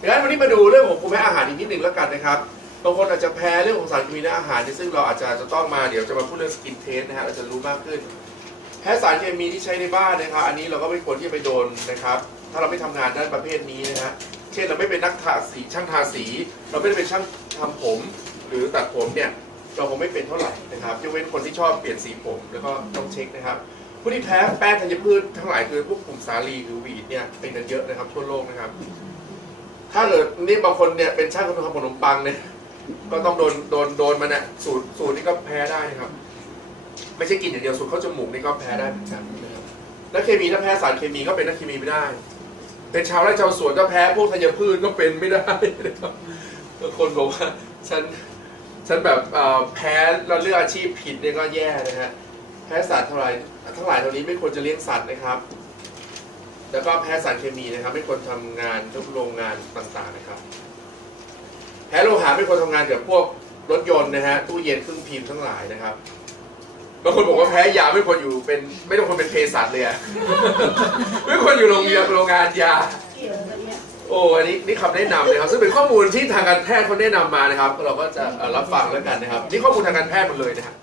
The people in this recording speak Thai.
ดังนั้นวันนี้มาดูเรื่องของภูมิแพ้อาหารอีกนิดหนึ่งแล้วกันนะครับบางคนอาจจะแพ้เรื่องของสารเคมีในอาหารที่ซึ่งเราอาจจะจะต้องมาเดี๋ยวจะมาพูดเรื่องสกินเทสนะฮะเราจะรู้มากขึ้น แพ้สารเคมีที่ใช้ในบ้านนะครับอันนี้เราก็ไม่ควรที่จะไปโดนนะครับ ถ้าเราไม่ทำงานด้านประเภทนี้นะฮะเช่นเราไม่เป็นนักทาสีช่างทาสี เราไม่ได้เป็นช่างทำผม หรือตัดผมเนี่ยเราคงไม่เป็นเท่าไหร่นะครับยกเว้นคนที่ชอบเปลี่ยนสีผมแล้วก็ต้องเช็คนะครับผู้ที่แพ้แป้งธัญพืชทั้งหลายคือพวกกลุ่มสาลีหรือวีดเนี่ยเป็นกันเยอะนะครับทั่วโลกนะครับ ถ้าเกิดนี่บางคนเนี่ยเป็นช่างทำขนมปังเนี่ย ก็ต้องโดนโดนโดนมันเนี่ยสูตรสูตรนี่ก็แพ้ได้นะครับ ไม่ใช่กินอย่างเดียวสูตรเข้าจมูกนี่ก็แพ้ได้เหมือนกันนะครับนักเคมีถ้าแพ้สารเคมีก็เป็นนักเคมีไม่ได้ เป็นชาวไร่ชาวสวนก็แพ้พวกธัญพืชก็เป็นไม่ได้นะครับบางคนบอกว่าฉันฉันแบบแพ้เราเลือกอาชีพผิดเนี่ยก็แย่นะฮะแพ้สัตว์เท่าไหร่ทั้งหลายเหล่านี้ไม่ควรจะเลี้ยงสัตว์นะครับ แล้วก็แพ้สารเคมีนะครับ ไม่ควรทำงานทุกโรงงานต่างๆนะครับ แพ้โลหะไม่ควรทำงานเกี่ยวกับพวกรถยนต์นะฮะตู้เย็นเครื่องพิมพ์ทั้งหลายนะครับบางคนบอกว่าแพ้ยาไม่ควรอยู่เป็น ไม่ต้องควรเป็นเภสัชเลยอะ ไม่ควรอยู่โรงเรียนโรงงานยาโอ้อันนี้นี่คำแนะนำนะครับ ซึ่งเป็นข้อมูลที่ทางการแพทย์เขาแนะนำมานะครับ เราก็จะเอ่อรับฟังแล้วกันนะครับ นี่ข้อมูลทางการแพทย์หมดเลยนะฮะ